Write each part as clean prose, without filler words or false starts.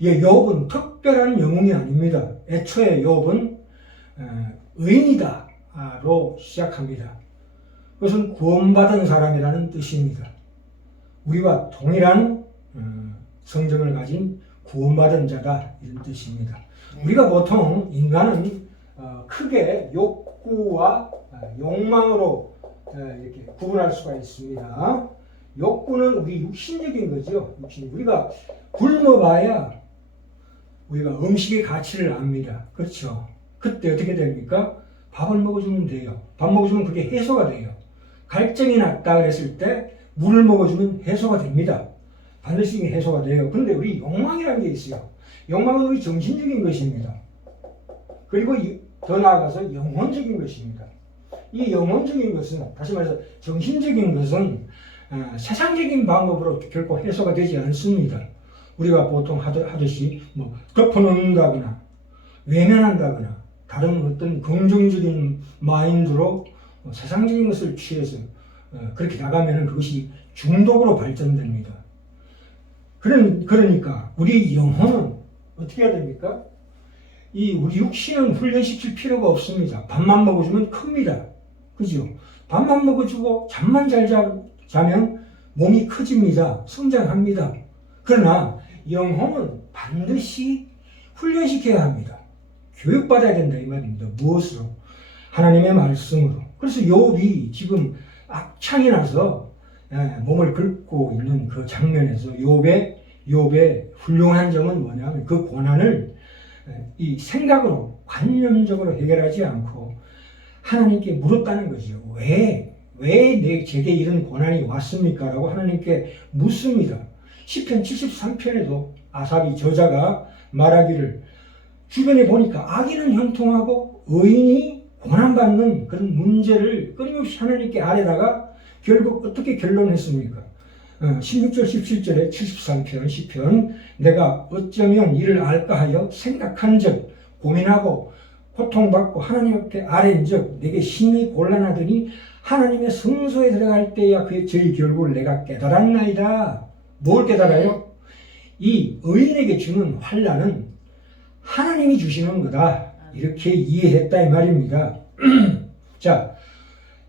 욥은 특별한 영웅이 아닙니다. 애초에 욥은 의인이다로 시작합니다. 그것은 구원받은 사람이라는 뜻입니다. 우리와 동일한 성정을 가진 구원받은 자다 이런 뜻입니다. 우리가 보통 인간은 크게 욕구와 욕망으로 이렇게 구분할 수가 있습니다. 욕구는 우리 육신적인 거죠. 우리가 굶어봐야 우리가 음식의 가치를 압니다. 그렇죠? 그때 어떻게 됩니까? 밥을 먹어주면 돼요. 밥 먹어주면 그게 해소가 돼요. 갈증이 났다 그랬을 때 물을 먹어주면 해소가 됩니다. 반드시 해소가 돼요. 그런데 우리 욕망이라는 게 있어요. 욕망은 우리 정신적인 것입니다. 그리고 더 나아가서 영혼적인 것입니다. 이 영혼적인 것은, 다시 말해서 정신적인 것은 세상적인 방법으로 결코 해소가 되지 않습니다. 우리가 보통 하듯이 덮어놓는다거나 외면한다거나 다른 어떤 긍정적인 마인드로 세상적인 것을 취해서 그렇게 나가면 그것이 중독으로 발전됩니다. 그러니까 우리 영혼은 어떻게 해야 됩니까? 우리 육신은 훈련시킬 필요가 없습니다. 밥만 먹어주면 큽니다. 그죠? 밥만 먹어주고 잠만 잘 자면 몸이 커집니다. 성장합니다. 그러나 영혼은 반드시 훈련시켜야 합니다. 교육받아야 된다 이 말입니다. 무엇으로? 하나님의 말씀으로. 그래서 욥이 지금 악창이 나서 몸을 긁고 있는 그 장면에서 욥의 훌륭한 점은 뭐냐면 그 고난을 이 생각으로 관념적으로 해결하지 않고 하나님께 물었다는 거죠. 왜 제게 이런 고난이 왔습니까? 라고 하나님께 묻습니다. 시편 73편에도 아삽이 저자가 말하기를 주변에 보니까 악인은 형통하고 의인이 고난받는 그런 문제를 끊임없이 하나님께 아뢰다가 결국 어떻게 결론했습니까? 16절 17절에 73편 시편 내가 어쩌면 이를 알까 하여 생각한 적 고민하고 고통받고 하나님 앞에 아뢰인즉 내게 심히 곤란하더니 하나님의 성소에 들어갈 때야 그의 저희 결국을 내가 깨달았나이다. 뭘 깨달아요? 이 의인에게 주는 환난은 하나님이 주시는 거다. 이렇게 이해했다 이 말입니다. 자,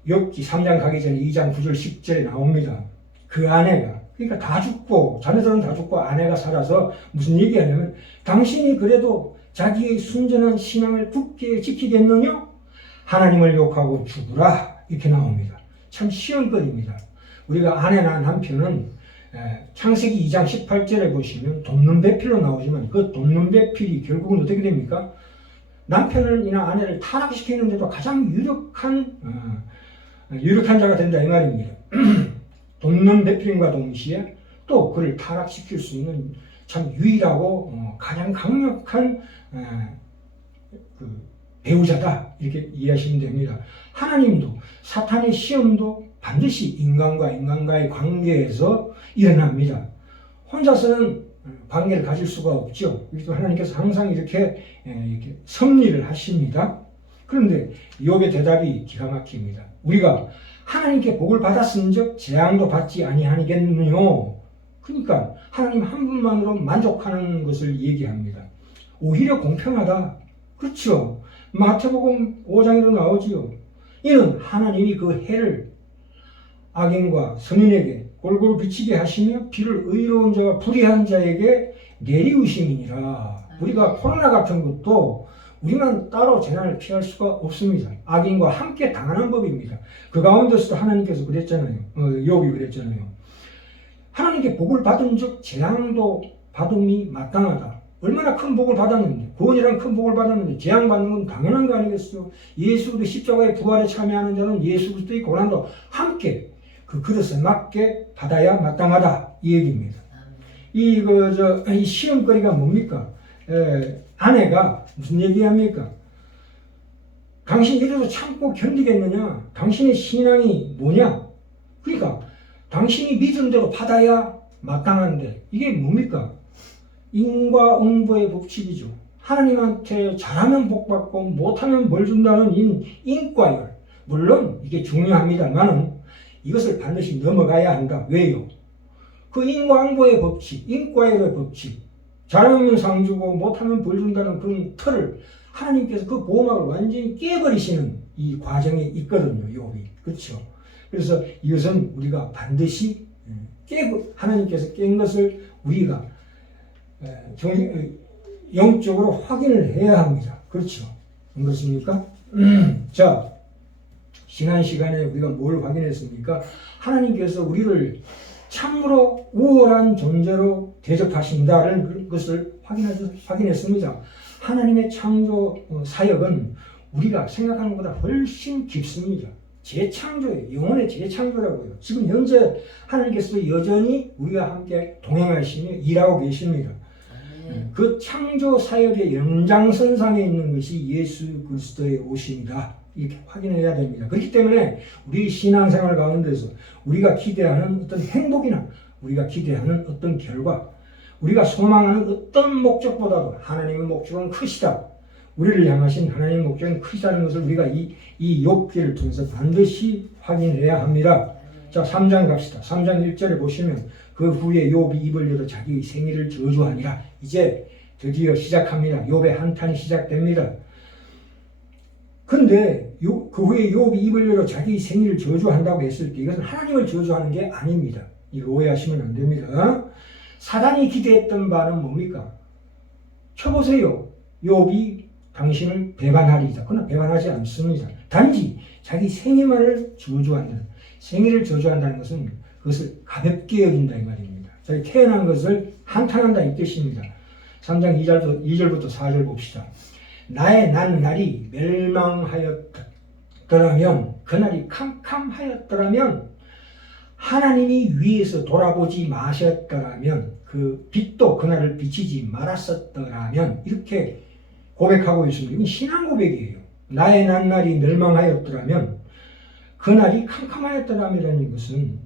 욥기 3장 가기 전에 2장 9절 10절에 나옵니다. 그 아내가, 그러니까 다 죽고 자녀들은 다 죽고 아내가 살아서 무슨 얘기하냐면 당신이 그래도 자기의 순전한 신앙을 굳게 지키겠느냐? 하나님을 욕하고 죽으라. 이렇게 나옵니다. 참 쉬운 건입니다. 우리가 아내나 남편은 창세기 2장 18절에 보시면 돕는 배필로 나오지만 그 돕는 배필이 결국은 어떻게 됩니까? 남편이나 아내를 타락시키는데도 가장 유력한 자가 된다 이 말입니다. 돕는 배필과 동시에 또 그를 타락시킬 수 있는 참 유일하고 가장 강력한 배우자다 이렇게 이해하시면 됩니다. 하나님도 사탄의 시험도 반드시 인간과의 관계에서 일어납니다. 혼자서는 관계를 가질 수가 없죠. 그래서 하나님께서 항상 이렇게 섭리를 하십니다. 그런데 욥의 대답이 기가 막힙니다. 우리가 하나님께 복을 받았은즉 재앙도 받지 아니하겠느뇨. 그러니까 하나님 한 분만으로 만족하는 것을 얘기합니다. 오히려 공평하다. 그렇죠. 마태복음 5장에도 나오지요. 이는 하나님이 그 해를 악인과 선인에게 골고루 비치게 하시며 비를 의로운 자와 불의한 자에게 내리우심이니라. 우리가 코로나 같은 것도 우리만 따로 재난을 피할 수가 없습니다. 악인과 함께 당하는 법입니다. 그 가운데서도 하나님께서 그랬잖아요. 욥이 그랬잖아요. 하나님께 복을 받은 즉 재앙도 받음이 마땅하다. 얼마나 큰 복을 받았는데, 구원이란 큰 복을 받았는데 재앙 받는 건 당연한 거 아니겠어요? 예수 그리스도 십자가의 부활에 참여하는 자는 예수 그리스도의 고난도 함께 그 그릇에 맞게 받아야 마땅하다 이 얘기입니다. 이 시험거리가 뭡니까? 아내가 무슨 얘기합니까? 당신 이래도 참고 견디겠느냐? 당신의 신앙이 뭐냐? 그러니까 당신이 믿은 대로 받아야 마땅한데 이게 뭡니까? 인과응보의 법칙이죠. 하나님한테 잘하면 복받고 못하면 벌 준다는 인과열. 물론 이게 중요합니다만은 이것을 반드시 넘어가야 한다. 왜요? 그 인과응보의 법칙, 인과열의 법칙. 잘하면 상 주고 못하면 벌 준다는 그런 틀을 하나님께서 그 보호막을 완전히 깨버리시는 이 과정이 있거든요. 욥이. 그렇죠. 그래서 이것은 우리가 반드시 하나님께서 깬 것을 우리가 영적으로 확인을 해야 합니다. 그렇죠. 안 그렇습니까? 자, 지난 시간에 우리가 뭘 확인했습니까? 하나님께서 우리를 참으로 우월한 존재로 대접하신다는 것을 확인했습니다. 하나님의 창조 사역은 우리가 생각하는 것보다 훨씬 깊습니다. 재창조예요. 영혼의 재창조라고요. 지금 현재 하나님께서 여전히 우리와 함께 동행하시며 일하고 계십니다. 그 창조 사역의 연장선상에 있는 것이 예수 그리스도의 오심이다. 이렇게 확인해야 됩니다. 그렇기 때문에 우리 신앙생활 가운데서 우리가 기대하는 어떤 행복이나 우리가 기대하는 어떤 결과, 우리가 소망하는 어떤 목적보다도 하나님의 목적은 크시다. 우리를 향하신 하나님의 목적은 크시다는 것을 우리가 이 욥기를 통해서 반드시 확인해야 합니다. 자, 3장 갑시다. 3장 1절에 보시면 그 후에 욥이 입을 열어 자기 생일을 저주하니라. 이제 드디어 시작합니다. 욥의 한탄이 시작됩니다. 근데 그 후에 욥이 입을 열어 자기 생일을 저주한다고 했을 때 이것은 하나님을 저주하는 게 아닙니다. 이거 오해하시면 안 됩니다. 사단이 기대했던 바는 뭡니까? 쳐보세요. 욥이 당신을 배반하리이다. 그러나 배반하지 않습니다. 단지 자기 생일만을 저주한다는, 생일을 저주한다는 것은 그것을 가볍게 여긴다 이 말입니다. 자기 태어난 것을 한탄한다 이 뜻입니다. 3장 2절부터 4절 봅시다. 나의 난 날이 멸망하였더라면, 그날이 캄캄하였더라면, 하나님이 위에서 돌아보지 마셨더라면, 그 빛도 그날을 비치지 말았었더라면, 이렇게 고백하고 있습니다. 이건 신앙 고백이에요. 나의 난 날이 멸망하였더라면, 그날이 캄캄하였더라면 것은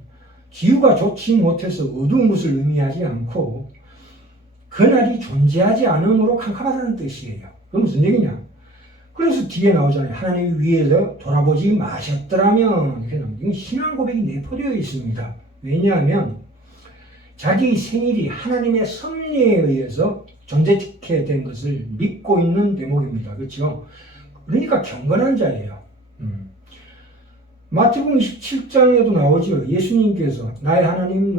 기후가 좋지 못해서 어두운 것을 의미하지 않고, 그날이 존재하지 않음으로 캄캄하다는 뜻이에요. 그건 무슨 얘기냐? 그래서 뒤에 나오잖아요. 하나님 위에서 돌아보지 마셨더라면. 이렇게 나옵니다. 이건 신앙 고백이 내포되어 있습니다. 왜냐하면 자기 생일이 하나님의 섭리에 의해서 존재케 된 것을 믿고 있는 대목입니다. 그렇죠? 그러니까 경건한 자예요. 마태복음 27장에도 나오죠. 예수님께서 나의 하나님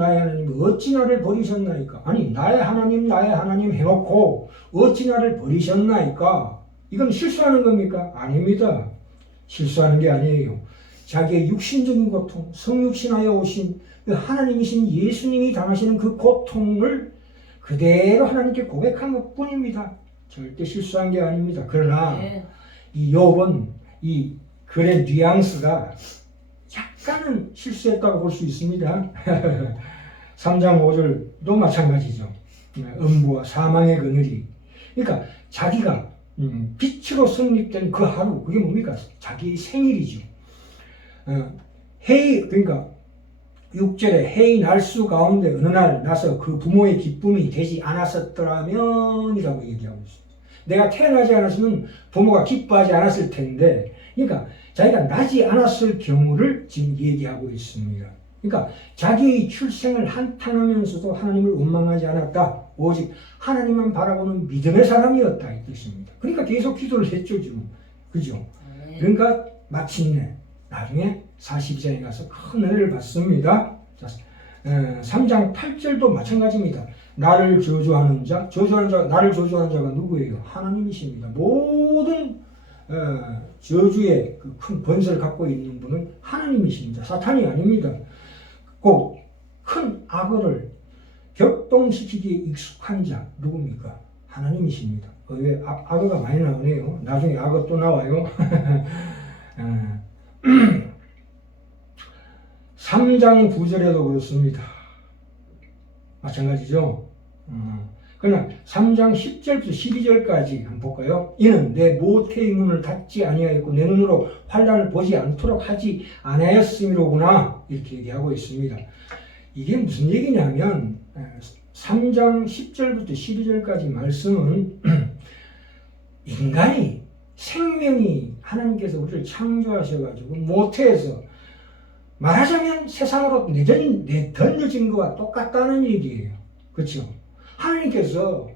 어찌 나를 버리셨나이까? 아니 나의 하나님 해놓고 어찌 나를 버리셨나이까? 이건 실수하는 겁니까? 아닙니다. 실수하는 게 아니에요. 자기의 육신적인 고통, 성육신하여 오신 그 하나님이신 예수님이 당하시는 그 고통을 그대로 하나님께 고백한 것 뿐입니다. 절대 실수한 게 아닙니다. 그러나 이 욥은 이 글의 뉘앙스가 약간은 실수했다고 볼 수 있습니다. 3장 5절도 마찬가지죠. 음부와 사망의 그늘이. 그러니까 자기가 빛으로 성립된 그 하루, 그게 뭡니까? 자기 생일이죠. 그러니까 6절에 해의 날수 가운데 어느 날 나서 그 부모의 기쁨이 되지 않았었더라면 이라고 얘기하고 있습니다. 내가 태어나지 않았으면 부모가 기뻐하지 않았을 텐데, 그러니까 자기가 나지 않았을 경우를 지금 얘기하고 있습니다. 그러니까 자기의 출생을 한탄하면서도 하나님을 원망하지 않았다. 오직 하나님만 바라보는 믿음의 사람이었다 이 뜻입니다. 그러니까 계속 기도를 했죠 지금. 그죠? 그러니까 마침내 나중에 42장에 가서 큰 은혜를 받습니다. 자, 3장 8절도 마찬가지입니다. 나를 저주하는 자, 나를 저주하는 자가 누구예요? 하나님이십니다. 모든 저주의 그 큰 번세를 갖고 있는 분은 하나님이십니다. 사탄이 아닙니다. 꼭 큰 악어를 격동시키기에 익숙한 자 누굽니까? 하나님이십니다. 왜 악어가 많이 나오네요. 나중에 악어 또 나와요. 3장 9절에도 그렇습니다. 마찬가지죠. 그러나 3장 10절부터 12절까지 한번 볼까요? 이는 내 모태의 문을 닫지 아니하였고 내 눈으로 환난을 보지 않도록 하지 아니하였음이로구나 이렇게 얘기하고 있습니다. 이게 무슨 얘기냐면 3장 10절부터 12절까지 말씀은 인간이 생명이 하나님께서 우리를 창조하셔가지고 모태에서 말하자면 세상으로 내던져진 것과 똑같다는 얘기예요. 그렇죠? 하나님께서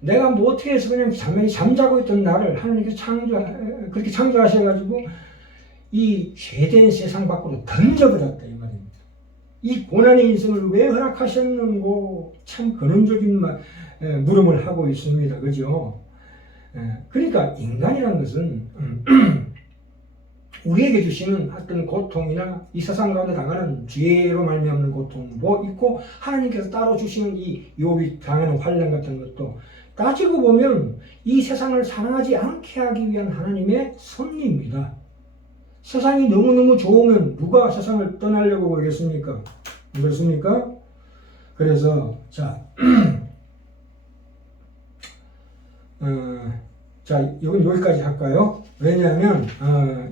내가 뭐 어떻게 해서 그냥 잠자고 있던 나를 하나님께서 그렇게 창조하셔가지고 이 죄된 세상 밖으로 던져버렸다 이 말입니다. 이 고난의 인생을 왜 허락하셨는고 참 근원적인 물음을 하고 있습니다. 그죠? 그러니까 인간이라는 것은 우리에게 주시는 어떤 고통이나 이 세상 가운데 당하는 죄로 말미암는 고통도 있고 하나님께서 따로 주시는 이 욥이 당하는 환난 같은 것도 따지고 보면 이 세상을 사랑하지 않게 하기 위한 하나님의 섭리입니다. 세상이 너무너무 좋으면 누가 세상을 떠나려고 그러겠습니까? 그렇습니까? 그래서 자, 이건 여기까지 할까요? 왜냐하면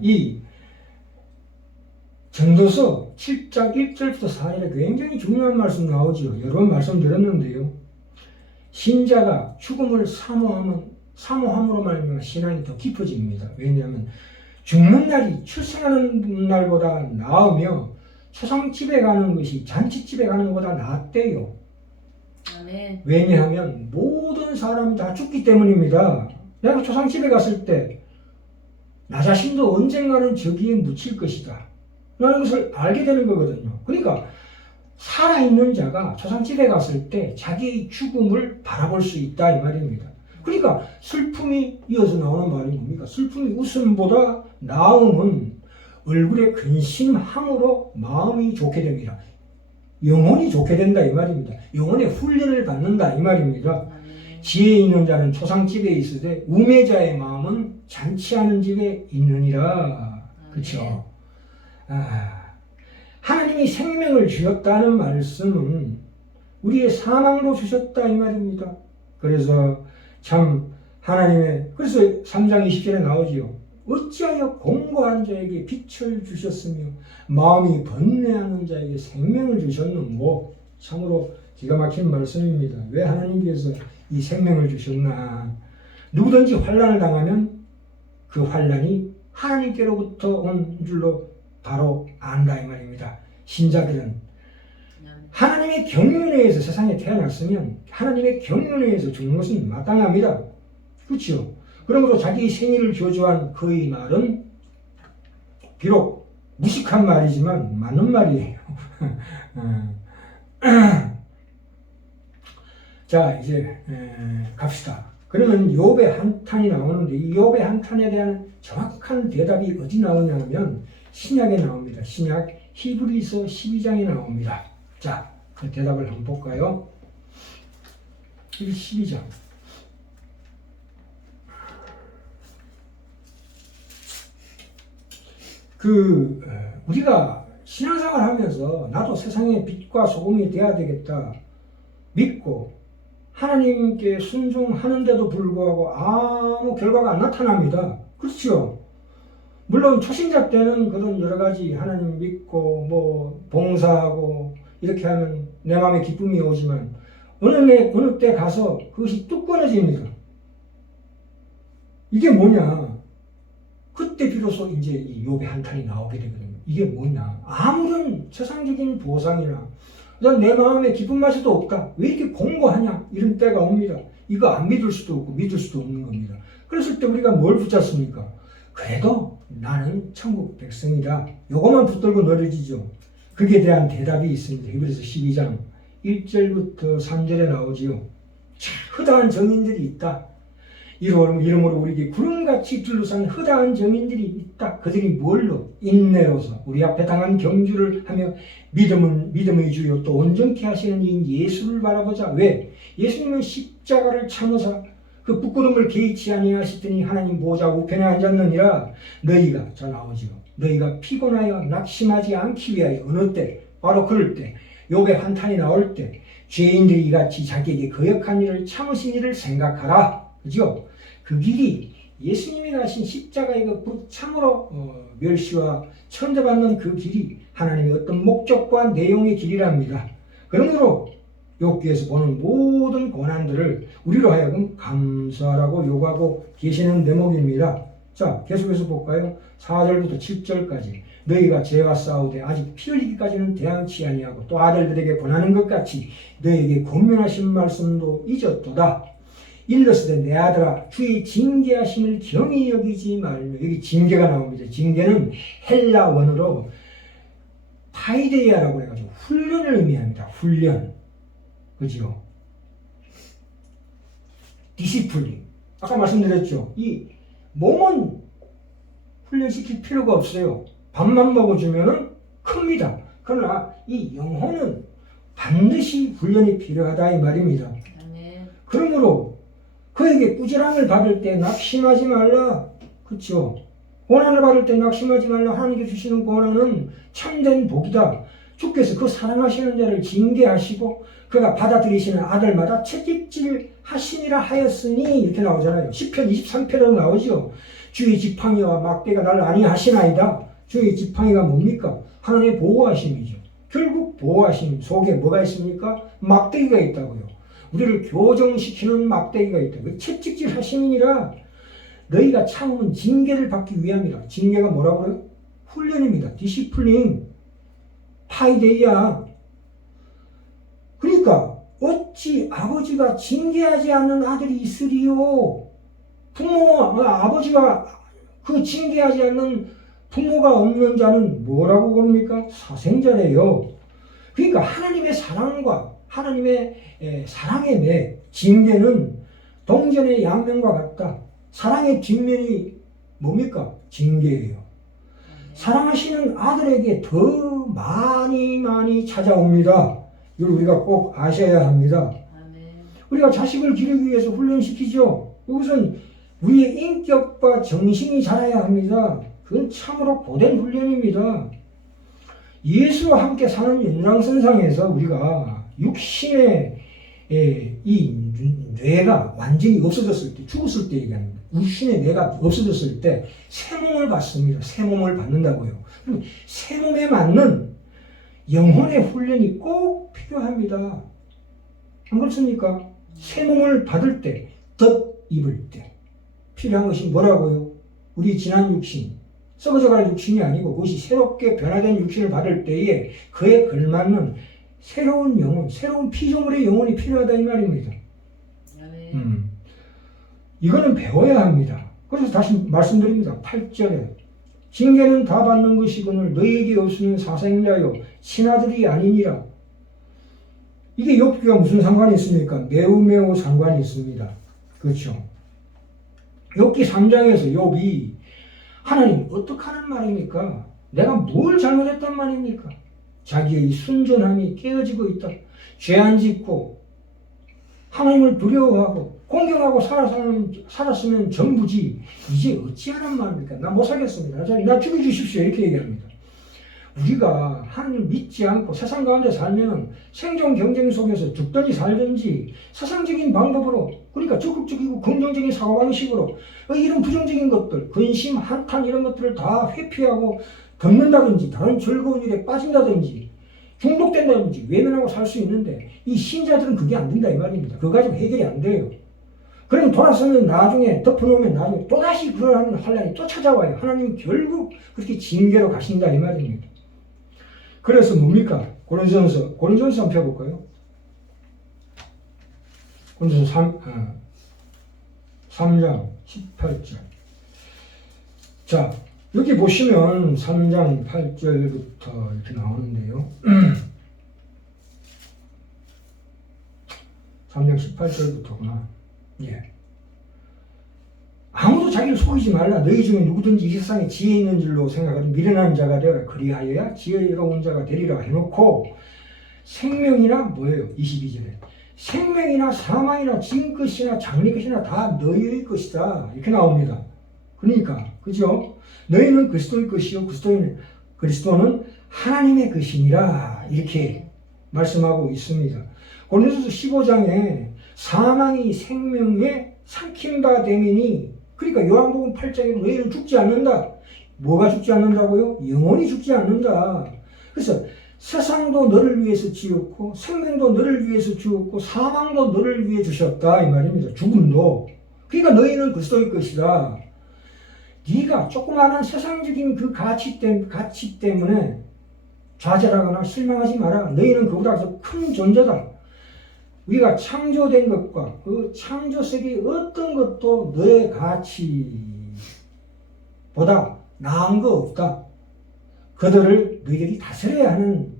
이 전도서 7장 1절부터 4절에 굉장히 중요한 말씀 나오죠. 여러 번 말씀드렸는데요. 신자가 죽음을 사모함으로 말미암아 신앙이 더 깊어집니다. 왜냐하면 죽는 날이 출생하는 날보다 나으며 초상집에 가는 것이 잔치집에 가는 것보다 낫대요. 아멘. 왜냐하면 모든 사람이 다 죽기 때문입니다. 내가 초상집에 갔을 때 나 자신도 언젠가는 저기에 묻힐 것이다 라는 것을 알게 되는 거거든요. 그러니까 살아있는 자가 초상집에 갔을 때 자기의 죽음을 바라볼 수 있다 이 말입니다. 그러니까 슬픔이 이어서 나오는 말이 뭡니까? 슬픔이 웃음보다 나음은 얼굴에 근심함으로 마음이 좋게 됩니다. 영혼이 좋게 된다 이 말입니다. 영혼의 훈련을 받는다 이 말입니다. 지혜 있는 자는 초상집에 있으되 우매자의 마음은 잔치하는 집에 있느니라. 그렇죠? 하나님이 생명을 주셨다는 말씀은 우리의 사망도 주셨다 이 말입니다. 그래서 참 하나님의 그래서 3장 20절에 나오지요. 어찌하여 공고한 자에게 빛을 주셨으며 마음이 번뇌하는 자에게 생명을 주셨는고. 참으로 기가 막힌 말씀입니다. 왜 하나님께서 이 생명을 주셨나? 누구든지 환난을 당하면 그 환난이 하나님께로부터 온 줄로 바로 안다 이 말입니다. 신자들은 하나님의 경륜에서 세상에 태어났으면 하나님의 경륜에서 죽는 것은 마땅합니다. 그렇죠? 그러므로 자기 생일을 교조한 그의 말은 비록 무식한 말이지만 맞는 말이에요. 자, 이제 갑시다. 그러면 욥의 한탄이 나오는데 이 욥의 한탄에 대한 정확한 대답이 어디 나오냐면 신약에 나옵니다. 신약 히브리서 12장에 나옵니다. 자, 그 대답을 한번 볼까요? 12장. 우리가 신앙생활 하면서 나도 세상의 빛과 소금이 되어야 되겠다 믿고 하나님께 순종하는데도 불구하고 아무 결과가 안 나타납니다. 그렇죠? 물론 초신자 때는 그런 여러 가지 하나님 믿고 뭐 봉사하고 이렇게 하면 내 마음에 기쁨이 오지만 어느 때 가서 그것이 뚝 끊어집니다. 이게 뭐냐? 그때 비로소 이제 이 욥의 한탄이 나오게 되거든요. 이게 뭐냐? 아무런 세상적인 보상이나 내 마음에 기쁜 맛도 없다. 왜 이렇게 공고하냐? 이런 때가 옵니다. 이거 안 믿을 수도 없고 믿을 수도 없는 겁니다. 그랬을 때 우리가 뭘 붙잡습니까? 그래도 나는 천국 백성이다. 요것만 붙들고 늘어지죠. 거기에 대한 대답이 있습니다. 히브리서 12장 1절부터 3절에 나오지요. 참 허다한 정인들이 있다. 이러므로 우리에게 구름같이 둘러싼 허다한 정인들이 있다. 그들이 뭘로? 인내로서 우리 앞에 당한 경주를 하며 믿음의 주요 또 온전케 하시는 이인 예수를 바라보자. 왜? 예수님은 십자가를 참으사 그 부끄러움을 개의치 아니하시더니 하나님 보좌 우편에 앉았느니라. 너희가 자 나오지요. 너희가 피곤하여 낙심하지 않기 위하여 어느 때? 바로 그럴 때 욥의 한탄이 나올 때 죄인들이 이같이 자기에게 거역한 일을 참으신 일을 생각하라. 그죠? 그 길이 예수님이 가신 십자가의 그 참으로 멸시와 천대받는 그 길이 하나님의 어떤 목적과 내용의 길이랍니다. 그러므로 욥기에서 보는 모든 고난들을 우리로 하여금 감사하라고 요구하고 계시는 대목입니다. 자, 계속해서 볼까요? 4절부터 7절까지 너희가 죄와 싸우되 아직 피 흘리기까지는 대항치 아니하고 또 아들들에게 권하는 것 같이 너희에게 권면하신 말씀도 잊었도다. 일러스되 내 아들아 주의 징계하심을 경히 여기지 말며. 여기 징계가 나옵니다. 징계는 헬라 원어로 파이데이아라고 해가지고 훈련을 의미합니다. 훈련. 그죠? 디시플린. 아까 말씀드렸죠. 이 몸은 훈련시킬 필요가 없어요. 밥만 먹어주면은 큽니다. 그러나 이 영혼은 반드시 훈련이 필요하다 이 말입니다. 아멘. 그러므로 그에게 꾸지람을 받을 때 낙심하지 말라. 그렇죠? 고난을 받을 때 낙심하지 말라. 하나님께 주시는 고난은 참된 복이다. 주께서 그 사랑하시는 자를 징계하시고 그가 받아들이시는 아들마다 채찍질 하시니라 하였으니 이렇게 나오잖아요. 시편 23편에도 나오죠. 주의 지팡이와 막대가 날 아니하시나이다. 주의 지팡이가 뭡니까? 하나님의 보호하심이죠. 결국 보호하심 속에 뭐가 있습니까? 막대기가 있다고요. 우리를 교정시키는 막대기가 있다고요. 채찍질 하심이니라. 너희가 참으면 징계를 받기 위함이라. 징계가 뭐라고요? 훈련입니다. 디시플린. 파이데이야. 그러니까 어찌 아버지가 징계하지 않는 아들이 있으리요. 아버지가 그 징계하지 않는 부모가 없는 자는 뭐라고 그럽니까? 사생자래요. 그러니까 하나님의 사랑과 하나님의 사랑의 매, 징계는 동전의 양면과 같다. 사랑의 뒷면이 뭡니까? 징계예요. 사랑하시는 아들에게 더 많이 찾아옵니다. 이걸 우리가 꼭 아셔야 합니다. 우리가 자식을 기르기 위해서 훈련시키죠. 이것은 우리의 인격과 정신이 자라야 합니다. 그건 참으로 고된 훈련입니다. 예수와 함께 사는 연장선상에서 우리가 육신의 이 뇌가 완전히 없어졌을 때, 죽었을 때 얘기합니다. 육신의 뇌가 없어졌을 때 새 몸을 받습니다. 새 몸을 받는다고요. 그럼 새 몸에 맞는 영혼의 훈련이 꼭 필요합니다. 안 그렇습니까? 새 몸을 받을 때, 덧 입을 때 필요한 것이 뭐라고요? 우리 지난 육신, 썩어져갈 육신이 아니고 그것이 새롭게 변화된 육신을 받을 때에 그에 걸맞는 새로운 영혼, 새로운 피조물의 영혼이 필요하다 이 말입니다. 이거는 배워야 합니다. 그래서 다시 말씀드립니다. 8절에 징계는 다 받는 것이거늘 너희에게 없으면 사생자요 친아들이 아니니라. 이게 욥기가 무슨 상관이 있습니까? 매우 상관이 있습니다. 그렇죠? 욥기 3장에서 욥이 하나님 어떡하는 말입니까? 내가 뭘 잘못했단 말입니까? 자기의 순전함이 깨어지고 있다. 죄 안 짓고 하나님을 두려워하고 공경하고 살았으면 전부지. 이제 어찌하란 말입니까? 나 못 살겠습니다. 나 죽여주십시오. 이렇게 얘기합니다. 우리가 하나님을 믿지 않고 세상 가운데 살면 생존 경쟁 속에서 죽든지 살든지 세상적인 방법으로, 그러니까 적극적이고 긍정적인 사고방식으로 이런 부정적인 것들, 근심, 한탄 이런 것들을 다 회피하고 덮는다든지 다른 즐거운 일에 빠진다든지 중독된다든지 외면하고 살 수 있는데 이 신자들은 그게 안 된다 이 말입니다. 그거 가지고 해결이 안 돼요. 그럼 돌아서면 나중에 덮어놓으면 나중에 또다시 그러한 환란이 또 찾아와요. 하나님은 결국 그렇게 징계로 가신다 이 말입니다. 그래서 뭡니까? 고린도전서 한번 펴볼까요? 고린도전서 3장 18절. 자, 여기 보시면 3장 8절부터 이렇게 나오는데요. 3장 18절부터구나. 예. 아무도 자기를 속이지 말라. 너희 중에 누구든지 이 세상에 지혜 있는 줄로 생각하는 미련한 자가 되어라. 그리하여야 지혜로운 자가 되리라 해놓고 생명이나 뭐예요? 22절에 생명이나 사망이나 징것이나 장래것이나 다 너희의 것이다. 이렇게 나옵니다. 그러니까 그죠? 너희는 그리스도의 것이요 그리스도는 하나님의 것이니라. 이렇게 말씀하고 있습니다. 고린도서 15장에 사망이 생명에 삼킨바 되미니, 그러니까 요한복음 8장에 너희는 죽지 않는다. 뭐가 죽지 않는다고요? 영혼이 죽지 않는다. 그래서 세상도 너를 위해서 지었고 생명도 너를 위해서 주었고 사망도 너를 위해 주셨다 이 말입니다. 죽음도. 그러니까 너희는 그리스도의 것이다. 네가 조그마한 세상적인 그 가치 때문에 좌절하거나 실망하지 마라. 너희는 그보다 더 큰 존재다. 우리가 창조된 것과 그 창조세계 어떤 것도 너의 가치보다 나은 거 없다. 그들을 너희들이 다스려야 하는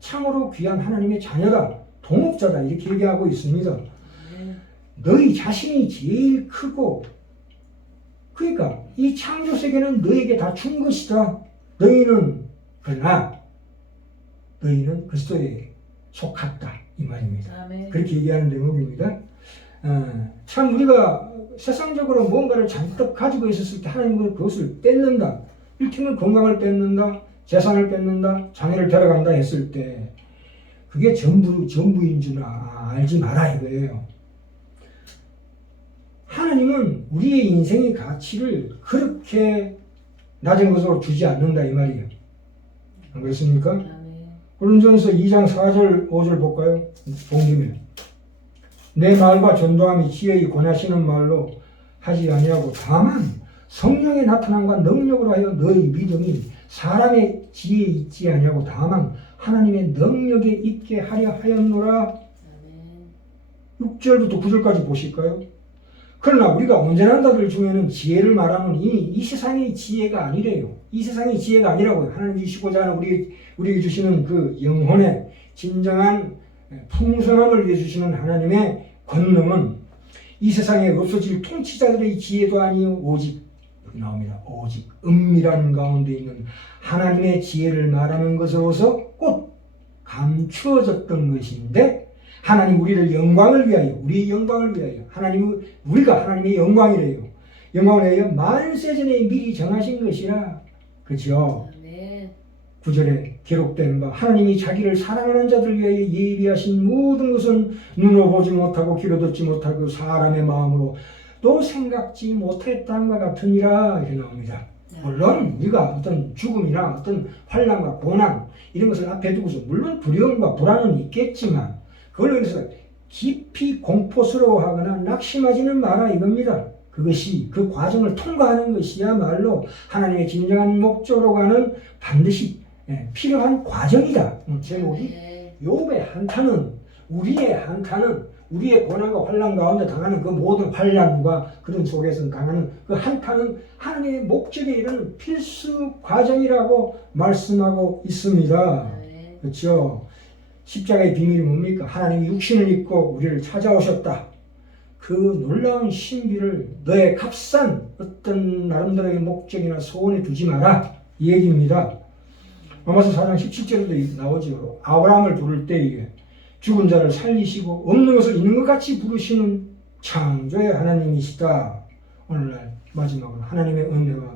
참으로 귀한 하나님의 자녀다. 동업자다. 이렇게 얘기하고 있습니다. 아멘. 너희 자신이 제일 크고 그러니까 이 창조세계는 너에게 다 준 것이다. 그러나 너희는 그리스도에 속했다. 이 말입니다. 아멘. 그렇게 얘기하는 대목입니다. 참 우리가 세상적으로 뭔가를 잔뜩 가지고 있었을 때 하나님은 그것을 뺏는다. 일테면 건강을 뺏는다. 재산을 뺏는다. 장애를 데려간다 했을 때 그게 전부인 줄 알지 마라 이거예요. 하나님은 우리의 인생의 가치를 그렇게 낮은 것으로 주지 않는다 이 말이에요. 안 그렇습니까? 아멘. 고린도전서 2장 4절 5절 볼까요? 본 김에 내 말과 전도함이 지혜의 권하시는 말로 하지 아니하고 다만 성령의 나타남과 능력으로 하여 너희 믿음이 사람의 지혜에 있지 아니하고 다만 하나님의 능력에 있게 하려 하였노라. 아멘. 6절부터 9절까지 보실까요? 그러나 우리가 온전한자들 중에는 지혜를 말하면 이미 이 세상의 지혜가 아니래요. 이 세상의 지혜가 아니라고요. 하나님 주시고자 하는 우리에게 주시는 그 영혼의 진정한 풍성함을 위해 주시는 하나님의 권능은 이 세상에 없어질 통치자들의 지혜도 아니요 오직 여기 나옵니다. 오직 은밀한 가운데 있는 하나님의 지혜를 말하는 것으로서 곧 감추어졌던 것인데 하나님 우리를 영광을 위하여 우리의 영광을 위하여 우리가 하나님의 영광이래요. 영광을 위하여 만세전에 미리 정하신 것이라. 그죠? 아멘. 9절에 기록된 바 하나님이 자기를 사랑하는 자들 위하여 예비하신 모든 것은 눈으로 보지 못하고 귀로 듣지 못하고 사람의 마음으로 또 생각지 못했다는 것 같으니라 이렇게 나옵니다. 물론 우리가 어떤 죽음이나 어떤 환난과 고난 이런 것을 앞에 두고서 물론 두려움과 불안은 있겠지만 그걸로 인해서 깊이 공포스러워하거나 낙심하지는 마라 이겁니다. 그것이 그 과정을 통과하는 것이야말로 하나님의 진정한 목적으로 가는 반드시 필요한 과정이다. 제목이 욥의 한탄은 우리의 고난과 환난 가운데 당하는 그 모든 환난과 그런 속에서 당하는 그 한탄은 하나님의 목적에 이르는 필수 과정이라고 말씀하고 있습니다. 그렇죠? 십자가의 비밀이 뭡니까? 하나님이 육신을 입고 우리를 찾아오셨다. 그 놀라운 신비를 너의 값싼 어떤 나름대로의 목적이나 소원에 두지 마라. 이 얘기입니다. 로마서 4장 17절에도 나오죠. 아브라함을 부를 때에 죽은 자를 살리시고 없는 것을 있는 것 같이 부르시는 창조의 하나님이시다. 오늘날 마지막으로 하나님의 은혜와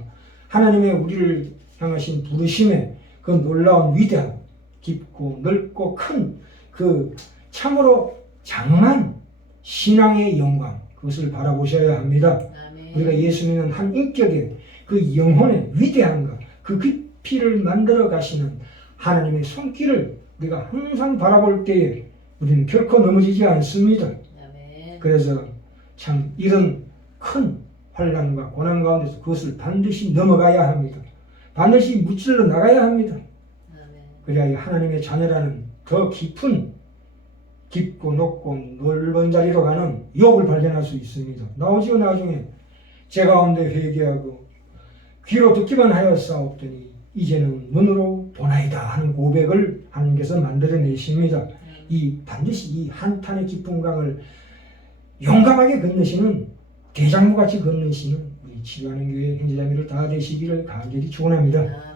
하나님의 우리를 향하신 부르심의 그 놀라운 위대함 깊고 넓고 큰 그 참으로 장엄한 신앙의 영광 그것을 바라보셔야 합니다. 아멘. 우리가 예수 믿는 한 인격의 그 영혼의 위대함과 그 깊이를 만들어 가시는 하나님의 손길을 우리가 항상 바라볼 때에 우리는 결코 넘어지지 않습니다. 아멘. 그래서 참 이런 큰 환난과 고난 가운데서 그것을 반드시 넘어가야 합니다. 반드시 무찔러 나가야 합니다. 아멘. 그래야 하나님의 자녀라는 더 깊고 높고 넓은 자리로 가는 유혹을 발견할 수 있습니다. 나오지요. 나중에 제 가운데 회개하고 귀로 듣기만 하였사옵더니 이제는 눈으로 보나이다 하는 고백을 하나님께서 만들어내십니다. 반드시 이 한탄의 깊은 강을 용감하게 건너시는 대장부같이 건너시는 우리 치유하는 교회 형제자매들 다 되시기를 간절히 축원합니다.